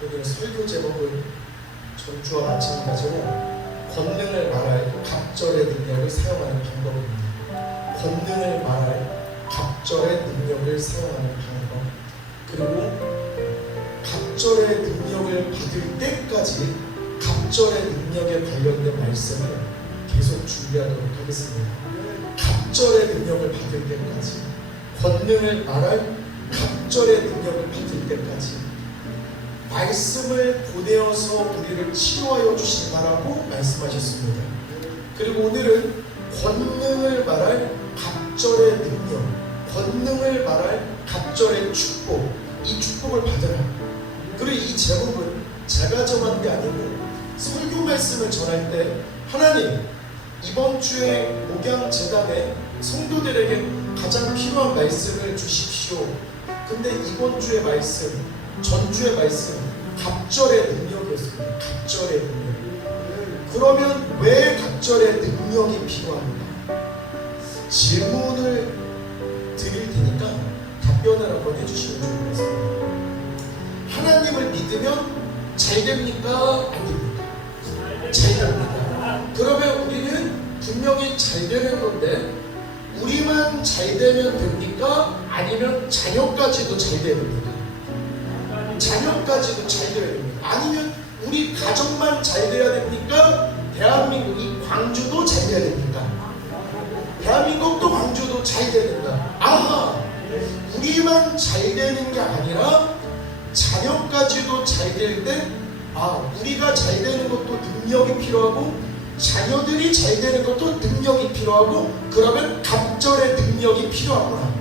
오늘 설교 제목은 전주와 마찬가지로 권능을 말할 갑절의 능력을 사용하는 방법입니다. 권능을 말할 갑절의 능력을 사용하는 방법, 그리고 갑절의 능력을 받을 때까지 갑절의 능력에 관련된 말씀을 계속 준비하도록 하겠습니다. 갑절의 능력을 받을 때까지, 권능을 말할 갑절의 능력을 받을 때까지 말씀을 보내어서 우리를 치유하여 주신다라고 말씀하셨습니다. 그리고 오늘은 권능을 말할 갑절의 능력, 권능을 말할 갑절의 축복, 이 축복을 받으라. 그리고 이 제목은 제가 정한 게 아니고 설교 말씀을 전할 때 하나님, 이번 주에 목양재단에 성도들에게 가장 필요한 말씀을 주십시오. 근데 이번 주의 말씀, 전주의 말씀, 갑절의 능력이었습니다. 갑절의 능력. 그러면 왜 갑절의 능력이 필요합니까? 질문을 드릴 테니까 답변을 한번 해주시면 좋겠습니다. 하나님을 믿으면 잘 됩니까? 안 됩니까? 잘 됩니다. 그러면 우리는 분명히 잘 되는 건데 우리만 잘 되면 됩니까? 아니면 자녀까지도 잘 됩니까? 자녀까지도 잘 되어야 됩니까? 아니면 우리 가정만 잘 돼야 됩니까? 대한민국, 이 광주도 잘 돼야 됩니까? 대한민국도 광주도 잘 돼야 된다. 아하! 우리만 잘 되는 게 아니라 자녀까지도 잘 될 때, 우리가 잘 되는 것도 능력이 필요하고 자녀들이 잘 되는 것도 능력이 필요하고, 그러면 갑절의 능력이 필요하구나.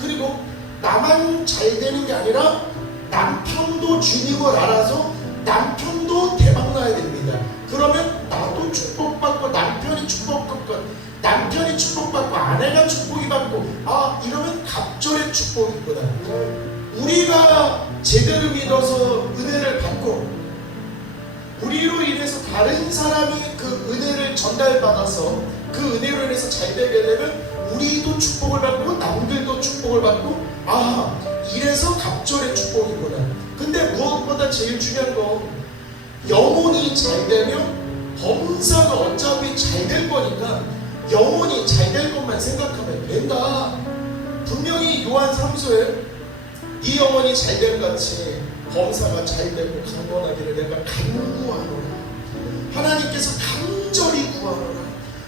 그리고 나만 잘 되는 게 아니라 남편도 주님을 알아서 남편도 대박나야 됩니다. 그러면 나도 축복받고 남편이 축복받고 남편이 축복받고 아내가 축복이 받고, 이러면 갑절의 축복이구나. 우리가 제대로 믿어서 은혜를 받고 우리로 인해서 다른 사람이 그 은혜를 전달받아서 그 은혜로 인해서 잘 되게 되면 우리도 축복을 받고 남들도 축복을 받고, 이래서 갑절의 축복이구나. 근데 무엇보다 제일 중요한 건 영혼이 잘 되면 범사가 어차피 잘 될 거니까 영혼이 잘 될 것만 생각하면 된다. 분명히 요한 3서에 네 영혼이 잘 될 같이 범사가 잘 되고 강건하기를 내가 간구하노라. 하나님께서 간절히 구하노라.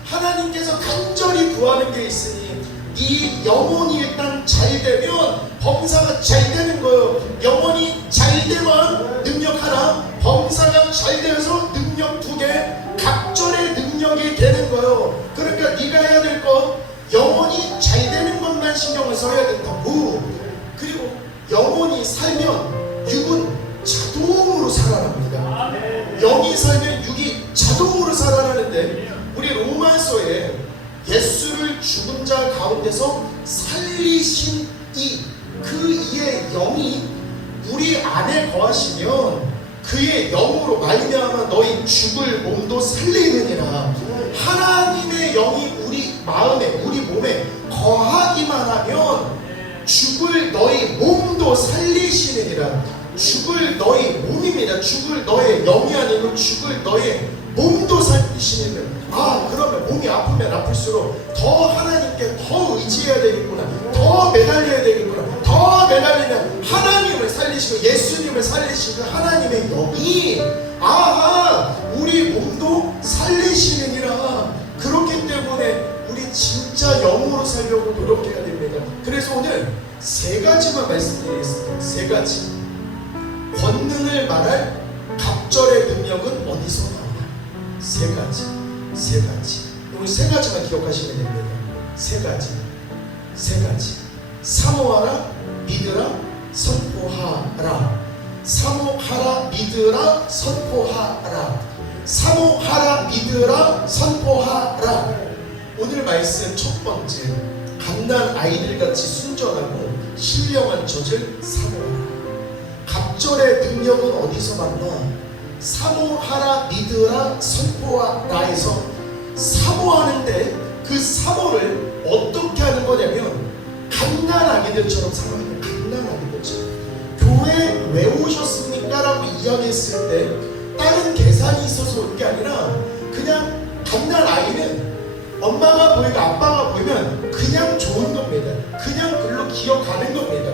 하나님께서 간절히 구하는 게 있으니 이 영혼이 일단 잘 되면 범사가 잘 되는 거예요. 영혼이 잘 되면 능력 하나, 범사가 잘 되어서 능력 2개, 갑절의 능력이 되는 거예요. 그러니까 네가 해야 될 건 영혼이 잘 되는 것만 신경을 써야 된다고. 그리고 영혼이 살면 육은 자동으로 살아납니다. 영이 살면 육이 자동으로 살아나는데, 우리 로마서에 예수를 죽은 자 가운데서 살리신 그 이의 영이 우리 안에 거하시면 그의 영으로 말미암아 너희 죽을 몸도 살리느니라. 하나님의 영이 우리 마음에, 우리 몸에 거하기만 하면 죽을 너희 몸도 살리시느니라. 죽을 너희 몸입니다. 죽을 너의 영이 아니고 죽을 너의 몸도 살리시느니라. 그러면 몸이 아프면 아플수록 더 하나님께 더 의지해야 되겠구나. 더 매달려야 되겠구나. 더 매달리면 하나님을 살리시고 예수님을 살리시고 하나님의 영이 우리 몸도 살리시느니라. 그렇기 때문에 우리 진짜 영으로 살려고 노력해야 됩니다. 그래서 오늘 3가지만 말씀드리겠습니다. 3가지. 권능을 말할 갑절의 능력은 어디서 나오냐? 3가지. 오늘 3가지만 기억하시면 됩니다. 3가지. 사모하라, 믿으라, 선포하라. 사모하라, 믿으라, 선포하라. 사모하라, 믿으라, 선포하라. 오늘 말씀 첫 번째, 갓난 아이들같이 순전하고 신령한 젖을 사모하라. 갑절의 능력은 어디서 만나? 사모하라, 믿으라, 선포하라에서 사모하는데, 그 사모를 어떻게 하는 거냐면 갓난 아기들처럼 사모하는 거예요. 갓난 아기들처럼. 교회 왜 오셨습니까? 좋을까라고 이야기했을 때 다른 계산이 있어서 온 게 아니라 그냥 갓난 아이는 엄마가 보이고 아빠가 보이면 그냥 좋은 겁니다. 그냥 별로 기억하는 겁니다.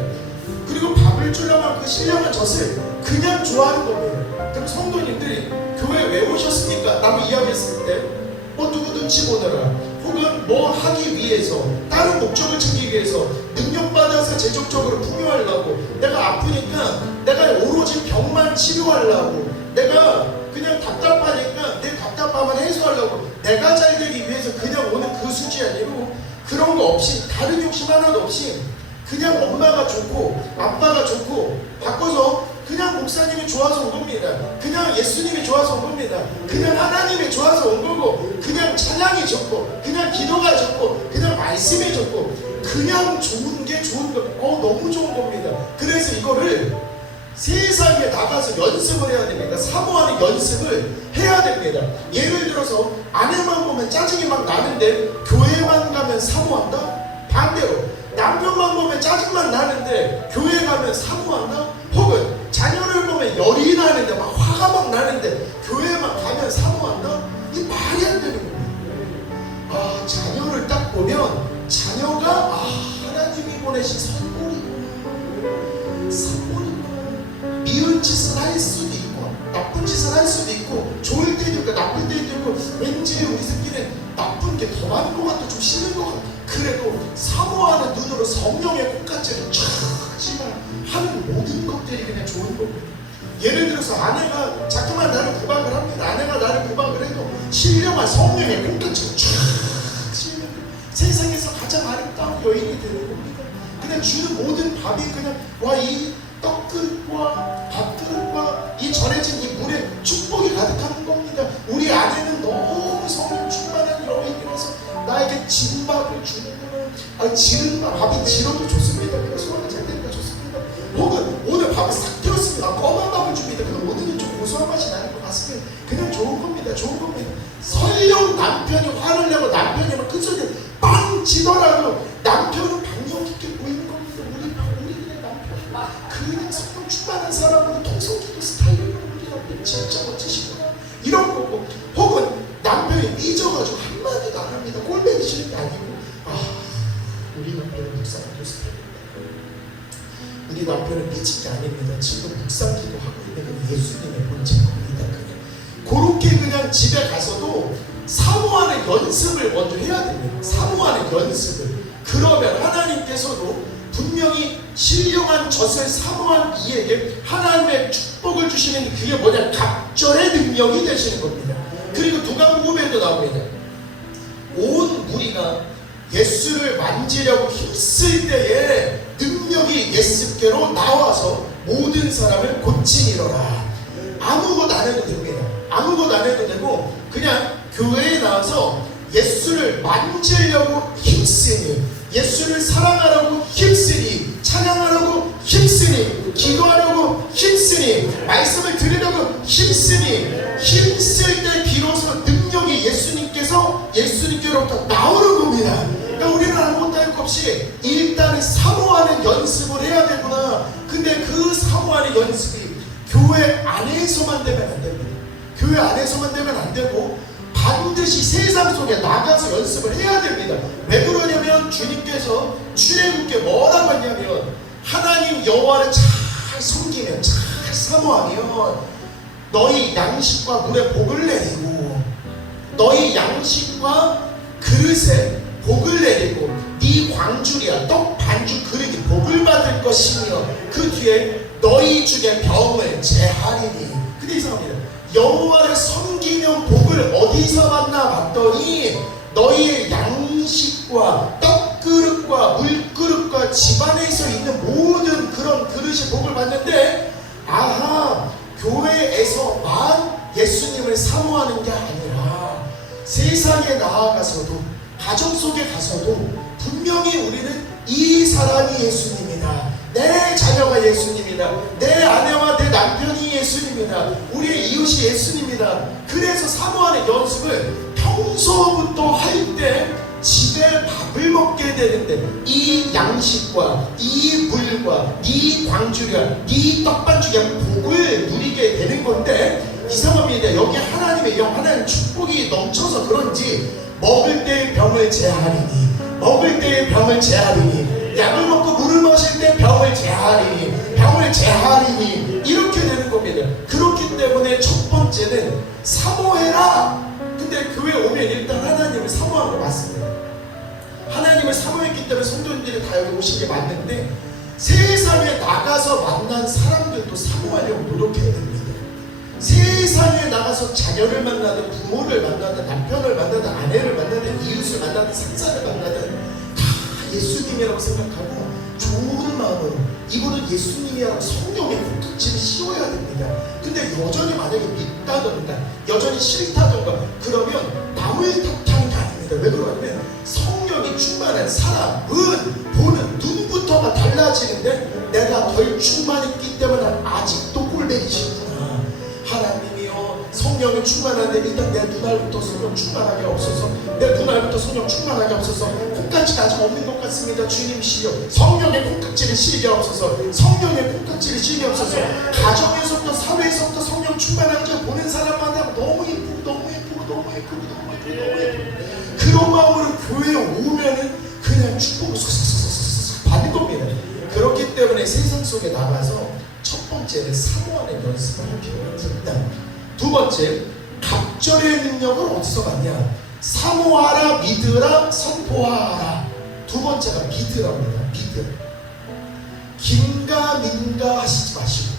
그리고 밥을 주려면 그 신령한 젖을 그냥 좋아하는 겁니다. 그럼 성도님들이 교회 왜 오셨습니까? 라고 이야기했을 때 뭐 누구 눈치 보느라 혹은 뭐 하기 위해서 다른 목적을 챙기기 위해서 능력받아서 제적적으로 풍요하려고 내가 아프니까 내가 오로지 병만 치료하려고 내가 그냥 답답하니까 내 답답함을 해소하려고 내가 잘 되기 위해서 그냥 오는 그 수지 아니고 그런 거 없이 다른 욕심 하나도 없이 그냥 엄마가 좋고 아빠가 좋고 바꿔서 그냥 목사님이 좋아서 온 겁니다. 그냥 예수님이 좋아서 온 겁니다. 그냥 하나님이 좋아서 온 거고 그냥 찬양이 좋고 그냥 기도가 좋고 그냥 말씀이 좋고 그냥 좋은 게 좋은 겁니다. 너무 좋은 겁니다. 그래서 이거를 세상에 나가서 연습을 해야 됩니다. 사모하는 연습을 해야 됩니다. 예를 들어서 아내만 보면 짜증이 막 나는데 교회만 가면 사모한다? 반대로 남편만 보면 짜증만 나는데 교회 가면 사모한다? 혹은 자녀를 보면 열이 나는데 막 화가 막 나는데 교회만 가면 사모한다? 이 말이 안 되는 겁니다. 자녀를 딱 보면 자녀가 하나님이 보내신 선물이구나. 미운 짓을 할 수도 있고 나쁜 짓을 할 수도 있고 좋을 때도 있고 나쁠 때도 있고 왠지 우리 새끼는 나쁜 게 더 많은 것 같아 좀 싫은 것 같아. 그래도 사모하는 눈으로 성령의 꽃같이를 쫙 하는 모든 것들이 그냥 좋은 겁니다. 예를 들어서 아내가 자꾸만 나를 구박을 합니다. 아내가 나를 구박을 해도 신령한 성령의 꽃같이를 쫙 치면 세상에서 가장 아름다운 여인이 되는 겁니다. 그냥 주는 모든 밥이 그냥 이 떡그릇과 밥그릇과 이 전해진 이 물에 축복이 가득한 겁니다. 우리 아내는 너무 성령 충만한 여인이라서 나에게 진밥을 주는구나. 지른 밥이 질어도 좋습니다. 그냥 소화가 잘 되니까 좋습니다. 혹은 오늘 밥을 싹 띄웠습니다. 검은 밥을 줍니다. 그럼 오늘은 좀 고소한 맛이 나는 것 같습니다. 그냥 좋은 겁니다. 좋은 겁니다. 설령 남편이 화를 내고 남편이 막 큰 소리를 빵 치더라도 남편은 방역 깊게 보이는 겁니다. 우리 그냥 남편 그냥 성령 충만한 사람으로 통성기도 스타일로 우리 남편 진짜 멋지시구나 이런 거고 혹은 남편이 삐져가지고 한마디도 안 합니다. 꼴배기 싫은 게 아니고 우리 남편은 묵상기도 스타일입니다. 우리 남편은 삐진 게 아닙니다. 지금 묵상기도 하고 있는 예수님의 본체 겁니다. 그렇게 그냥 집에 가서도 사모하는 연습을 먼저 해야 됩니다. 사모하는 연습을. 그러면 하나님께서도 분명히 신령한 젖을 사모한 이에게 하나님의 축복을 주시는 그게 뭐냐? 갑절의 능력이 되시는 겁니다. 그리고 누가복음 5에도 나옵니다. 온 무리가 예수를 만지려고 힘쓸 때에 능력이 예수께로 나와서 모든 사람을 고치니로라. 아무것도 안 해도 됩니다. 아무것도 안 해도 되고 그냥 교회에 나와서 예수를 만지려고 힘쓰니 예수를 사랑하라고 힘쓰니 찬양하라고 힘쓰니 기도하려고 힘쓰니 말씀을 들으려고 힘쓰니 힘쓸 때 비로소 능력이 예수님께로부터 나오는 겁니다. 그러니까 우리는 아무것도 할 것 없이 일단은 사모하는 연습을 해야 되구나. 근데 그 사모하는 연습이 교회 안에서만 되면 안 됩니다. 교회 안에서만 되면 안 되고 반드시 세상 속에 나가서 연습을 해야 됩니다. 왜 그러냐면 주님께서 출애굽께 뭐라고 했냐면 하나님 여호와를 잘 섬기면 잘 사모하면 너희 양식과 물에 복을 내리고 너희 양식과 그릇에 복을 내리고 네 광주리야 떡 반죽 그릇이 복을 받을 것이며 그 뒤에 너희 중에 병을 제하리니. 근데 이상합니다. 여호와를 섬기면 복을 어디서 받나 봤더니 너희의 양식과 떡그릇과 물그릇과 집안에서 있는 모든 그런 그릇이 복을 받는데 교회에서만 예수님을 사모하는 게 아니라 세상에 나아가서도 가정 속에 가서도 분명히 우리는 이 사람이 예수님이다. 내 자녀가 예수님이다. 내 아내와 내 남편이 예수님이다. 우리의 이웃이 예수님이다. 그래서 사모하는 연습을 평소부터 할 때 집에 이제 밥을 먹게 되는데 이 양식과 이 물과 이 광주가 이 떡반죽이 복을 누리게 되는 건데, 이상합니다. 여기 하나님의 영, 하나님 축복이 넘쳐서 그런지 먹을 때의 병을 제하리니, 먹을 때의 병을 제하리니, 약을 먹고 물을 마실 때 병을 제하리니, 병을 제하리니, 이렇게 되는 겁니다. 그렇기 때문에 첫 번째는 사모해라. 근데 교회 오면 일단 하나님을 사모한 거 맞습니다. 하나님을 사모했기 때문에 성도님들이 다 여기 오신 게 맞는데, 세상에 나가서 만난 사람들도 사모하려고 노력해야 됩니다. 세상에 나가서 자녀를 만나든 부모를 만나든 남편을 만나든 아내를 만나든 이웃을 만나든 상사를 만나든 다 예수님이라고 생각하고 좋은 마음으로, 이분은 예수님이라고 성령의 콩깍지를 씌워야 됩니다. 근데 여전히 만약에 믿다던가 여전히 싫다던가 그러면 남을 탓하는 게 아닙니다. 왜 그러냐면 성령이 충만한 사람은 보는 눈부터가 달라지는데, 내가 덜 충만했기 때문에 아직도 꼴배기 싫구나. 하나님이여, 성령이 충만한데 일단 내 눈알부터 성령 충만하게 없어서, 내 눈알부터 성령 충만하게 없어서, 콩깍지가 아직 없는 것 같습니다. 주님이시여, 성령의 콩깍지를 씌게 없어서, 성령의 콩깍지를 씌게 없어서. 가정에서부터 사회에서부터 성령 충만한 줄 보는 사람마다 너무 예쁘고 너무 예쁘고 너무 예쁘고 너무 예쁘고 너무 예쁘고, 그런 마음으로 교회에 오면은 그냥 축복을 쏙쏙쏙쏙 받는 겁니다. 그렇기 때문에 세상 속에 나가서 첫 번째는 사모하는 연습을 할 필요가 있다. 두 번째, 갑절의 능력을 어디서 받냐? 사모하라, 믿으라, 선포하라. 두 번째가 믿으랍니다. 믿음. 긴가 민가 하시지 마시고,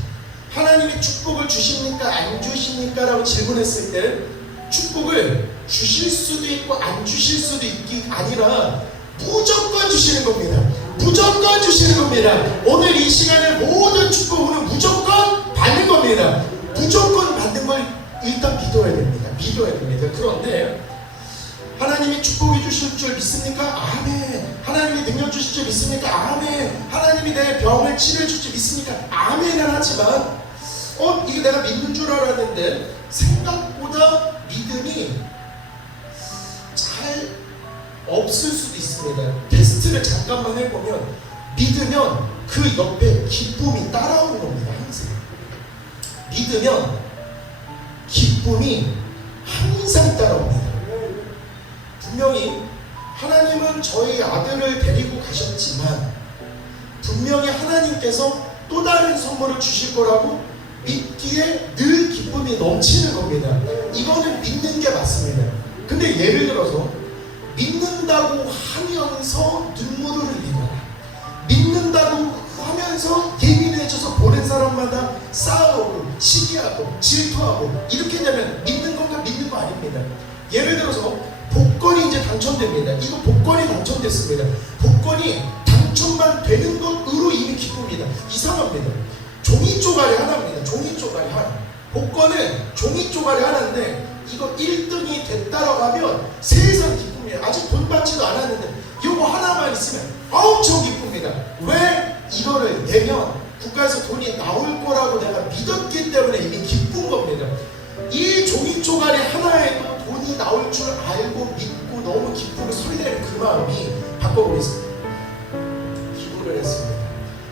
하나님이 축복을 주십니까 안 주십니까? 라고 질문했을 때 축복을 주실 수도 있고 안 주실 수도 있기 아니라 무조건 주시는 겁니다. 무조건 주시는 겁니다. 오늘 이 시간에 모든 축복은 무조건 받는 겁니다. 무조건 받는 걸 일단 믿어야 됩니다. 믿어야 됩니다. 그런데 하나님이 축복해 주실 줄 믿습니까? 아멘. 하나님이 능력 주실 줄 믿습니까? 아멘. 하나님이 내 병을 치료해 줄 줄 믿습니까? 아멘은 하지만 이게 내가 믿는 줄 알았는데 생각보다 믿음이 잘 없을 수도 있습니다. 테스트를 잠깐만 해보면 믿으면 그 옆에 기쁨이 따라오는 겁니다. 항상 믿으면 기쁨이 항상 따라옵니다. 분명히 하나님은 저희 아들을 데리고 가셨지만 분명히 하나님께서 또 다른 선물을 주실 거라고 믿기에 늘 기쁨이 넘치는 겁니다. 이거는 믿는 게 맞습니다. 근데 예를 들어서 믿는다고 하면서 눈물을 흘리거나, 믿는다고 하면서 예민해져서 보는 사람마다 싸우고 시기하고 질투하고 이렇게 되면 믿는 건가? 믿는 거 아닙니다. 예를 들어서 복권이 이제 당첨됩니다. 이거 복권이 당첨됐습니다. 복권이 당첨만 되는 것으로 이미 기쁩니다. 이상합니다. 종이 쪼가리 하나입니다. 종이 쪼가리 하나. 복권은 종이 쪼가리 하나인데 이거 1등이 됐다라고 하면 세상 기쁩니다. 아직 돈 받지도 않았는데 이거 하나만 있으면 엄청 기쁩니다. 왜? 이거를 내면 국가에서 돈이 나올 거라고 내가 믿었기 때문에 이미 기쁜 겁니다. 이 종이 쪼가리 하나에도 돈이 나올 줄 알고 믿고 너무 기쁘고 소리내는 그 마음이 바꿔보겠습니다. 기도를 했습니다.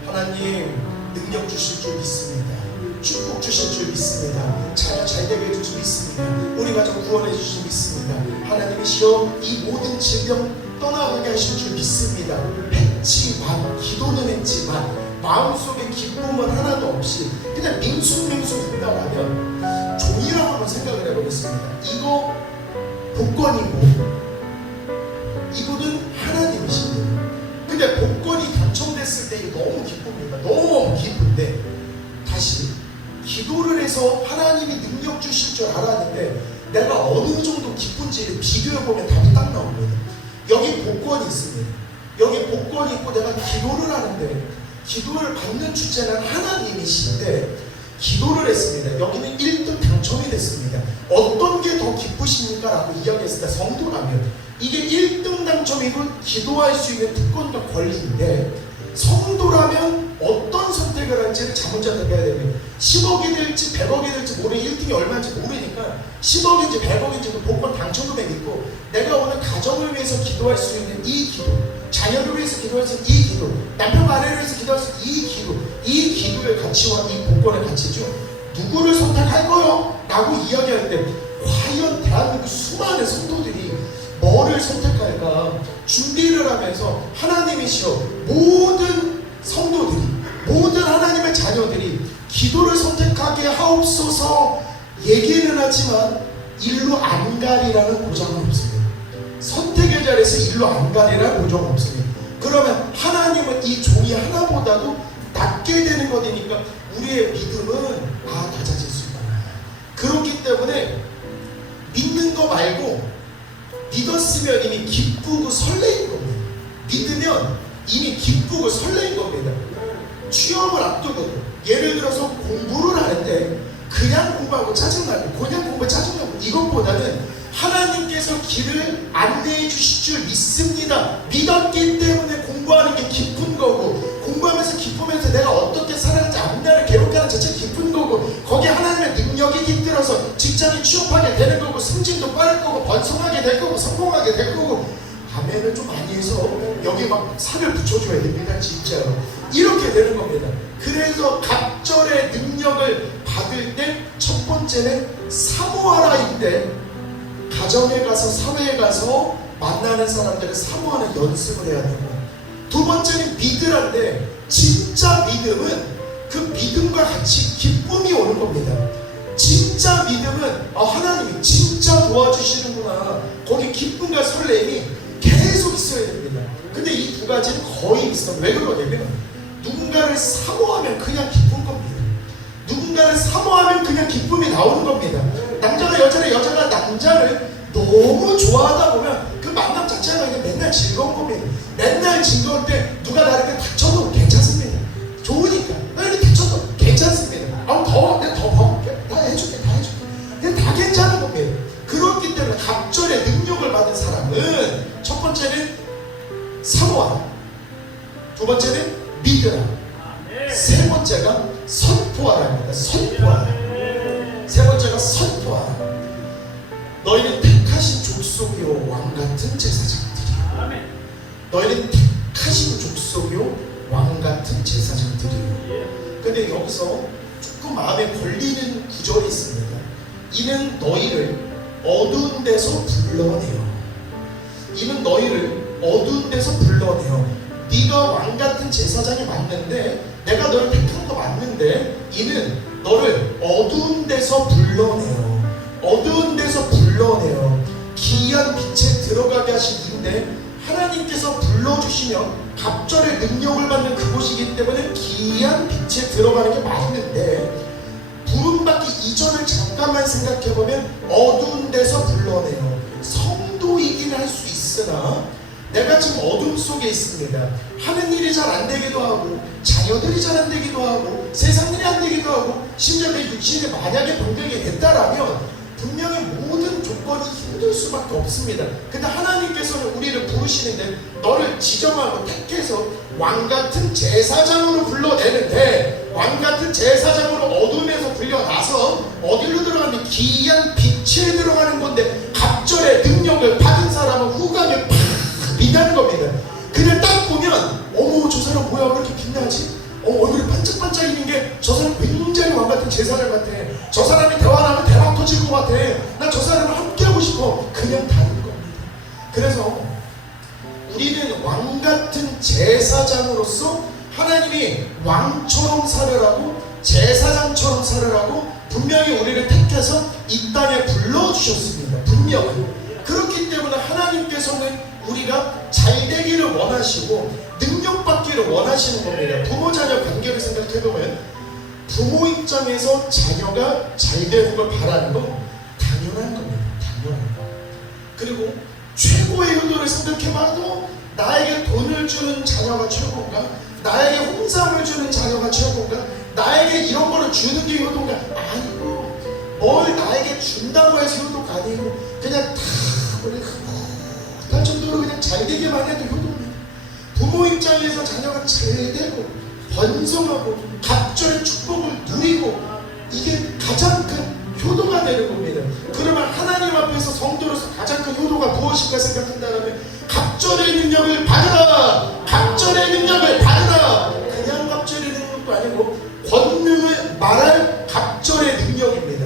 하나님 능력 주실 줄 믿습니다. 축복 주실 줄 믿습니다. 자녀 잘 되게 해줄 줄 믿습니다. 우리 가정 구원해 주실 줄 믿습니다. 하나님이시여 이 모든 질병 떠나가게 하실 줄 믿습니다. 했지만, 기도는 했지만 마음속에 기쁨은 하나도 없이 그냥 밍숭맹숭 있다라면 종이라고 한번 생각을 해보겠습니다. 이거 복권이고 이분은 하나님이십니다. 근데 복권이 당첨됐을 때 이게 너무 기쁩니다. 너무 기쁜데 다시 기도를 해서 하나님이 능력 주실 줄 알았는데 내가 어느 정도 기쁜지를 비교해보면 답이 딱 나옵니다. 여기 복권이 있습니다. 여기 복권이 있고 내가 기도를 하는데 기도를 받는 주체는 하나님이신데 기도를 했습니다. 여기는 1등 당첨이 됐습니다. 어떤 게 더 기쁘십니까? 라고 이야기했을 때 성도라면 이게 1등 당첨이고 기도할 수 있는 특권과 권리인데 성도라면 어떤 선택을 할지를 자문자답해야 됩니다. 10억이 될지 100억이 될지 모르니 1등이 얼마인지 모르니까 10억인지 100억인지 복권 당첨금액 있고 내가 오늘 가정을 위해서 기도할 수 있는 이 기도, 자녀를 위해서 기도할 수 있는 이 기도, 남편과 아내를 위해서 기도할 수 있는 이 기도, 이 기도의 가치와 이 복권의 가치 중 누구를 선택할까요? 라고 이야기할 때 과연 대한민국 수많은 성도들이 뭐를 선택할까 준비를 하면서 하나님이시여 모든 성도들이 모든 하나님의 자녀들이 기도를 선택하게 하옵소서 얘기는 하지만 일로 안 가리라는 보장은 없습니다. 선택의 자리에서 일로 안 가리라는 보장은 없습니다. 그러면 하나님은 이 종이 하나보다도 낮게 되는 것이니까 우리의 믿음은 낮아질 수 있구나. 그렇기 때문에 믿는 거 말고 믿었으면 이미 기쁘고 설레인 겁니다. 믿으면 이미 기쁘고 설레인 겁니다. 취업을 앞두고 예를 들어서 공부를 하는데 그냥 공부하고 짜증나고 그냥 공부 짜증나고 이것보다는 하나님께서 길을 안내해 주실 줄 믿습니다. 믿었기 때문에 공부하는 게 기쁜 거고 공부하면서 기쁘면서 내가 어떻게 살아갈지 앞날을 괴롭게 자체가 기쁜 거고 거기에 하나님의 능력이 깃들어서 직장에 취업하게 되는 거고 승진도 빠를 거고 번성하게 될 거고 성공하게 될 거고 아멘을 좀 많이 해서 여기 막 살을 붙여줘야 됩니다. 진짜로 이렇게 되는 겁니다. 그래서 갑절의 능력을 받을 때 첫 번째는 사모하라인데 가정에 가서 사회에 가서 만나는 사람들을 사모하는 연습을 해야 되고 두 번째는 믿으란데 진짜 믿음은 그 믿음과 같이 기쁨이 오는 겁니다. 진짜 믿음은 하나님이 진짜 도와주시는구나 거기 기쁨과 설렘이 계속 있어야 됩니다. 근데 이 두 가지는 거의 비슷합니다. 왜 그러냐면 누군가를 사모하면 그냥 기쁜 겁니다. 누군가를 사모하면 그냥 기쁨이 나오는 겁니다. 남자가 여자를 여자가 남자를 너무 좋아하다 보면 그 만남 자체가 그냥 맨날 즐거운 겁니다. 맨날 즐거울 때 누가 나를 닥쳐도 괜찮습니다. 좋으니까 나 이렇게 닥쳐도 괜찮습니다. 내가 다 해줄게 그냥 다 괜찮은 겁니다. 그렇기 때문에 갑절의 능력을 받은 사람은 첫 번째는 사모하라, 두 번째는 믿으라, 세 번째가 선포하라입니다. 선포하라. 세 번째가 선포하라. 너희는 택하신 족속이요 왕같은 제사장들이요. 너희는 택하신 족속이요 왕같은 제사장들이요. 근데 여기서 조금 마음에 걸리는 구절이 있습니다. 이는 너희를 어두운 데서 불러내요. 이는 너희를 어두운 데서 불러내요. 네가 왕같은 제사장이 맞는데 내가 너를 택한 거 맞는데 이는 너를 어두운 데서 불러내요. 어두운 데서 불러내요. 기이한 빛에 들어가게 하신 이인데 하나님께서 불러주시면 갑절의 능력을 받는 그곳이기 때문에 기이한 빛에 들어가는 게 맞는데 부름받기 이전을 잠깐만 생각해보면 어두운 데서 불러내요. 성도이긴 할 수 있으나 내가 지금 어둠 속에 있습니다. 하는 일이 잘 안 되기도 하고 자녀들이 잘 안 되기도 하고 세상 일이 안 되기도 하고 심지어 내 육신이 만약에 병들게 됐다라면 분명히 모든 조건이 힘들 수밖에 없습니다. 근데 하나님께서는 우리를 부르시는데 너를 지정하고 택해서 왕같은 제사장으로 불러내는데 왕같은 제사장으로 어둠에서 불려나서 어디로 들어가는 기이한 빛에 들어가는 건데 갑절의 능력을 받은 사람은 후감이 팍 빛나는 겁니다. 그냥 딱 보면 어머 저 사람 뭐야 왜 이렇게 빛나지? 얼굴이 반짝반짝이는 게 저 사람 굉장히 왕같은 제사장 같아. 저 사람이 대화하면 대박 터질 것 같아. 나 저 사람을 함께하고 싶어. 그냥 다른 겁니다. 그래서 우리는 왕같은 제사장으로서 하나님이 왕처럼 살으라고 제사장처럼 살으라고 분명히 우리를 택해서 이 땅에 불러주셨습니다. 분명히. 그렇기 때문에 하나님께서는 우리가 잘 되기를 원하시고 능력받기를 원하시는 겁니다. 부모 자녀 관계를 생각해보면 부모 입장에서 자녀가 잘 되는 걸 바라는 건 당연한 겁니다. 당연한 거. 그리고 최고의 효도를 생각해봐도 나에게 돈을 주는 자녀가 최고인가? 나에게 홍삼을 주는 자녀가 최고인가? 나에게 이런 거를 주는 게 효도인가? 아니고 뭘 나에게 준다고 해서 효도가 아니고 그냥 다 우리 할 정도로 그냥 잘 되기만 해도 효도입니다. 부모 부모 입장에서 자녀가 잘되고 번성하고 갑절의 축복을 누리고 이게 가장 큰 효도가 되는 겁니다. 그러면 하나님 앞에서 성도로서 가장 큰 효도가 무엇일까 생각한다면 갑절의 능력을 받으라. 갑절의 능력을 받으라. 그냥 갑절의 능력도 아니고 권능을 말할 갑절의 능력입니다.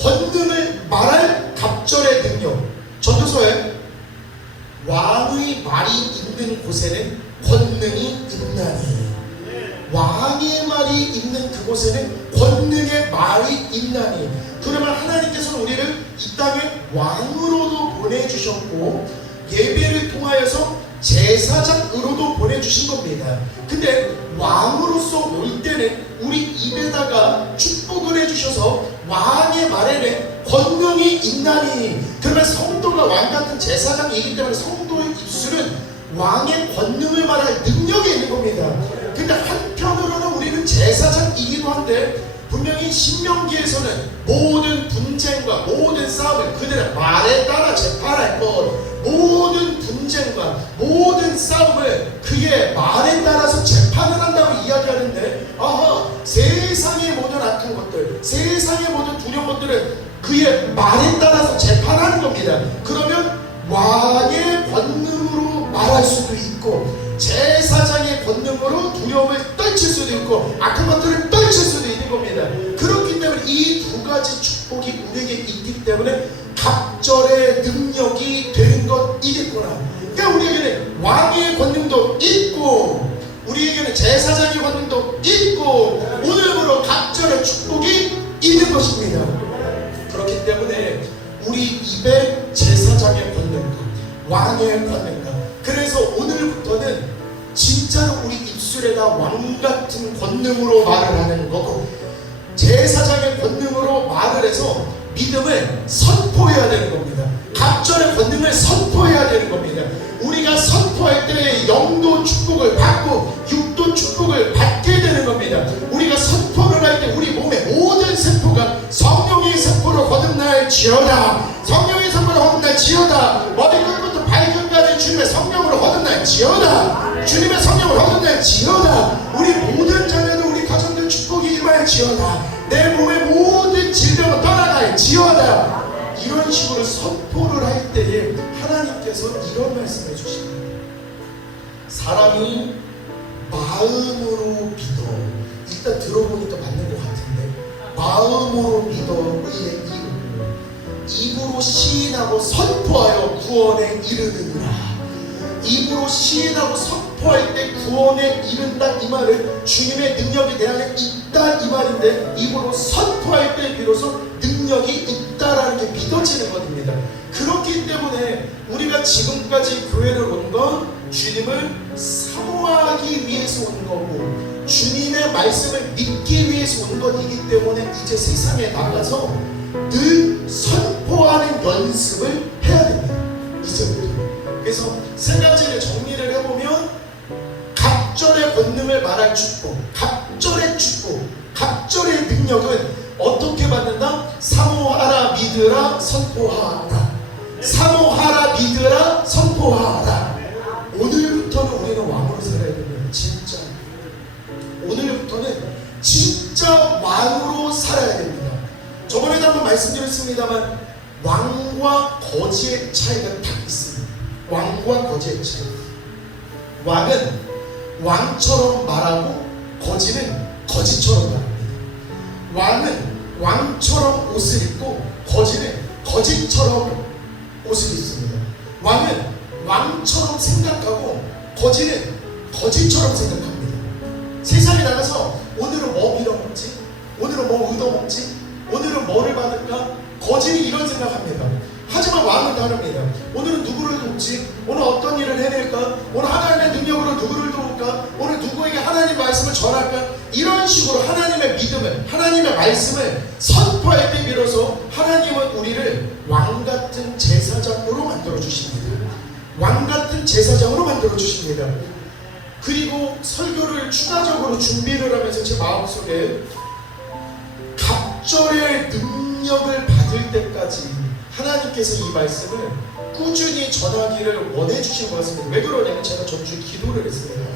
권능을 말할 갑절의 능력. 전도서에 왕의 말이 있는 곳에는 권능이 있나니, 왕의 말이 있는 그곳에는 권능의 말이 있나니. 그러면 하나님께서는 우리를 이 땅에 왕으로도 보내주셨고 예배를 통하여서 제사장으로도 보내주신 겁니다. 근데 왕으로서 올 때는 우리 입에다가 축복을 해주셔서 왕의 말에는 권능이 있나니. 그러면 성도가 왕같은 제사장이기 때문에 성도의 입술은 왕의 권능을 말할 능력이 있는 겁니다. 근데 한편으로는 우리는 제사장이기도 한데 분명히 신명기에서는 모든 분쟁과 모든 싸움을 그들의 말에 따라 재판할 것, 모든 분쟁과 모든 싸움을 그의 말에 따라서 재판을 한다고 이야기하는데, 아하, 세상의 모든 악한 것들, 세상의 모든 두려운 것들은 그의 말에 따라서 재판하는 겁니다. 그러면 왕의 권능으로 말할 수도 있고 제사장의 권능으로 두려움을 떨칠 수도 있고 악한 것들을 떨칠 수도 있는 겁니다. 그렇기 때문에 이 두 가지 축복이 우리에게 있기 때문에 갑절의 능력이 되는 것이겠구나. 그러니까 우리에게는 왕의 권능도 있고 우리에게는 제사장의 권능도 있고 오늘부로 갑절의 축복이 있는 것입니다. 그렇기 때문에 우리 입에 제사장의 권능과 왕의 권능과, 그래서 오늘부터는 진짜로 우리 입술에다 왕같은 권능으로 말을 하는 거고 제사장의 권능으로 말을 해서 믿음을 선포해야 되는 겁니다. 갑절의 권능을 선포해야 되는 겁니다. 우리가 선포할 때 영도 축복을 받고 육도 축복을 받게 되는 겁니다. 우리가 선포를 할 때 우리 몸의 모든 세포가 성령의 세포로 거듭날지어다. 성령의 세포로 거듭날지어다. 머리끝부터 발끝까지 주님의 성령으로 거듭날지어다. 주님의 성령으로 거듭날지어다. 우리 모든 자녀들 우리 가정들 축복이 임할지어다. 내 몸의 모든 질병은 떠나갈지어다. 이런 식으로 선포를 할 때에 하나님께서 이런 말씀을 해주십니다. 사람이 마음으로 믿어, 일단 들어보니까 맞는 것 같은데, 마음으로 믿어 의에 이르고 입으로 시인하고 선포하여 구원에 이르느니라. 입으로 시인하고 선포할 때 구원에 이른다 이 말은 주님의 능력이 내 안에 있다 이 말인데, 입으로 선포할 때 비로소 능력이 있다라는 게 믿어지는 것입니다. 그렇기 때문에 우리가 지금까지 교회를 온 건 주님을 사모하기 위해서 온 거고 주님의 말씀을 믿기 위해서 온 것이기 때문에 이제 세상에 나가서 늘 선포하는 연습을 해야 됩니다. 이제부터. 그래서 세 가지를 정리를 해보면 갑절의 권능을 말할 축복, 갑절의 축복, 갑절의 능력은 어떻게 받는다? 사모하라 믿으라 선포하라. 사모하라 믿으라 선포하라. 오늘부터는 우리는 왕으로 살아야 됩니다. 진짜 오늘부터는 진짜 왕으로 살아야 됩니다. 저번에도 한번 말씀드렸습니다만 왕과 거지의 차이가 딱 있습니다. 왕과 거지의 차이. 왕은 왕처럼 말하고 거지는 거지처럼 말합니다. 왕은 왕처럼 옷을 입고 거지는 거지처럼 옷을 입습니다. 왕은 왕처럼 생각하고 거지는 거지처럼 생각합니다. 세상에 나가서 오늘은 뭐 빌어먹지? 오늘은 뭐 얻어먹지? 오늘은 뭐를 받을까? 거지는 이런 생각합니다. 하지만 왕은 다릅니다. 오늘은 누구를 돕지? 오늘 어떤 일을 해낼까? 오늘 하나님의 능력으로 누구를 도울까? 오늘 누구에게 하나님 말씀을 전할까? 이런 식으로 하나님의 믿음을, 하나님의 말씀을 선포할 때 비로소 하나님은 우리를 왕같은 제사장으로 만들어 주십니다. 왕같은 제사장으로 만들어 주십니다. 그리고 설교를 추가적으로 준비를 하면서 제 마음속에 갑절의 능력을 받을 때까지 하나님께서 이 말씀을 꾸준히 전하기를 원해주신 것 같습니다. 왜 그러냐면 제가 전주 기도를 했습니다.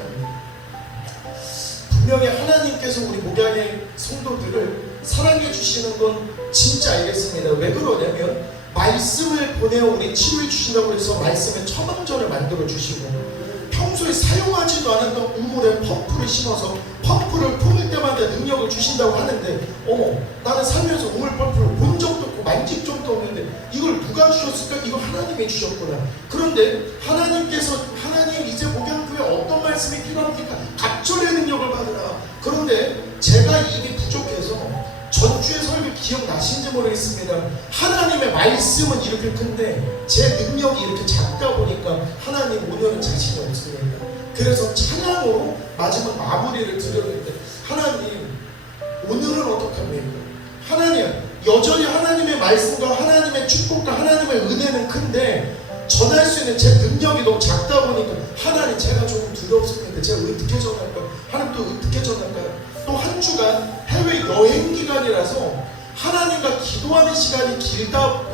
분명히 하나님께서 우리 목양의 성도들을 사랑해 주시는 건 진짜 알겠습니다. 왜 그러냐면 말씀을 보내어 우리 치료해 주신다고 해서 말씀의 처방전을 만들어 주시고, 평소에 사용하지도 않았던 우물에 펌프를 심어서 펌프를 품을 때마다 능력을 주신다고 하는데, 나는 살면서 우물 펌프를 본 적도 없고 만질 적도 없는데 이걸 누가 주셨을까? 이거 하나님이 주셨구나. 그런데 하나님 이제 목양교회 어떤 말씀이 필요합니까? 갑절의 능력을 받으라. 그런데 제가 입이 부족해서 전주의 설교 기억나신지 모르겠습니다. 하나님의 말씀은 이렇게 큰데 제 능력이 이렇게 작다 보니까 하나님 오늘은 자신이 없습니다. 그래서 찬양으로 마지막 마무리를 드렸는데, 하나님 오늘은 어떡합니까? 하나님 여전히 하나님의 말씀과 하나님의 축복과 하나님의 은혜는 큰데 전할 수 있는 제 능력이 너무 작다 보니까 하나님 제가 조금 두렵습니다. 제가 어떻게 전할까요? 하나님 또 어떻게 전할까요? 또 한 주간 해외 여행 기간이라서 하나님과 기도하는 시간이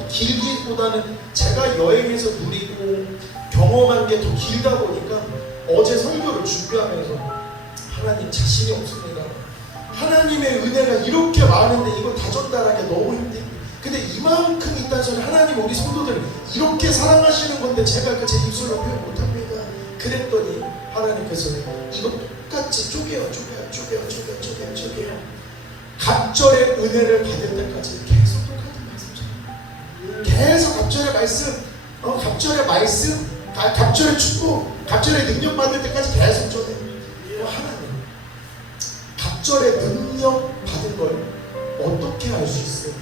길기보다는 제가 여행에서 누리고 경험한 게 더 길다 보니까 어제 설교를 준비하면서 하나님 자신이 없습니다. 하나님의 은혜가 이렇게 많은데 이거 다 전달하기 너무 힘듭니다. 근데 이만큼 있다는 소리, 하나님 우리 성도들을 이렇게 사랑하시는 건데 제가 제 입술로 표현 못합니다. 그랬더니 하나님께서 이거 똑같이 쪼개요. 갑절의 은혜를 받을 때까지 계속 똑같은 말씀이잖아요. 계속 갑절의 말씀, 갑절의 축복, 갑절의 능력 받을 때까지 계속 전해. 하나님, 갑절의 능력 받은 걸 어떻게 알 수 있을까?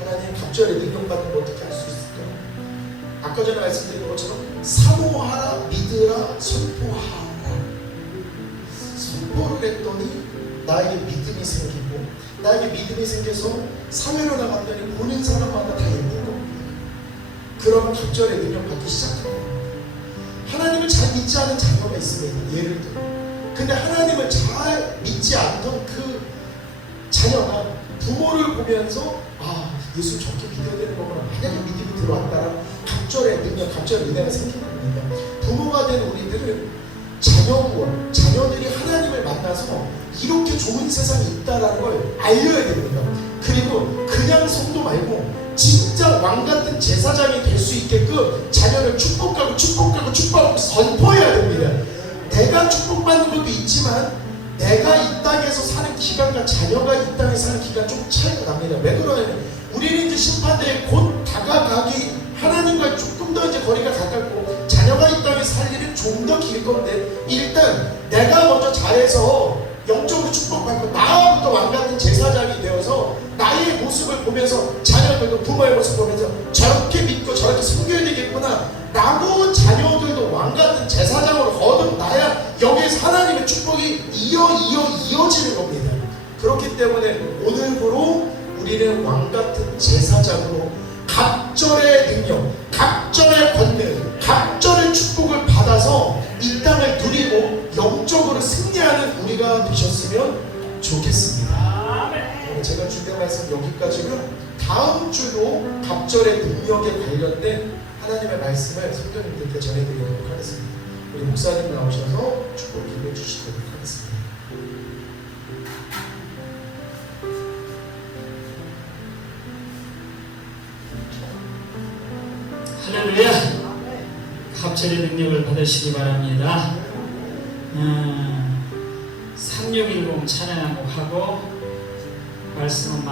하나님, 갑절의 능력 받은 걸 어떻게 알 수 있을까? 아까 전에 말씀드린 것처럼 사모하라, 믿으라, 선포하라. 선포를 했더니 나에게 믿음이 생기고, 나에게 믿음이 생겨서 사회로 나갔더니 보는 사람마다 다 예쁜 겁니다. 그러면 갑절의 능력 받기 시작합니다. 하나님을 잘 믿지 않은 자녀가 있습니다. 예를 들어. 근데 하나님을 잘 믿지 않던 그 자녀가 부모를 보면서 예수 저렇게 믿어야 되는 거구나. 만약에 믿음이 들어왔다라 갑절의 능력, 갑절의 은혜가 생긴 겁니다. 부모가 된 우리들은 자녀들이 하나님을 만나서 이렇게 좋은 세상이 있다는 걸 알려야 됩니다. 그리고 그냥 성도 말고 진짜 왕같은 제사장이 될 수 있게끔 자녀를 축복하고 선포해야 됩니다. 내가 축복받는 것도 있지만 내가 이 땅에서 사는 기간과 자녀가 이 땅에 사는 기간 좀 차이가 납니다. 왜 그러냐면 우리는 이제 심판대에 곧 다가가기, 하나님과 조금 더 이제 거리가 가깝고 자녀가 이 땅에 살 일은 좀 더 길 건데, 일단 내가 먼저 잘해서 영적으로 축복받고 나부터 왕같은 제사장이 되어서 나의 모습을 보면서 자녀들도 부모의 모습을 보면서 저렇게 믿고 저렇게 섬겨야 되겠구나 라고 자녀들도 왕같은 제사장으로 거듭나야 여기에서 하나님의 축복이 이어지는 겁니다. 그렇기 때문에 오늘부로 우리는 왕같은 제사장으로 갑절의 능력, 갑절의 권능, 갑절의 축복을 받아서 이 땅을 누리고 영적으로 승리하는 우리가 되셨으면 좋겠습니다. 제가 준비한 말씀 여기까지고요. 다음 주도 갑절의 능력에 관련된 하나님의 말씀을 성도님들께 전해드리도록 하겠습니다. 우리 목사님 나오셔서 축복 기도해 주시도록 하겠습니다. 할렐루야. 갑절의 능력을 받으시기 바랍니다. 3610 찬양하고 말씀은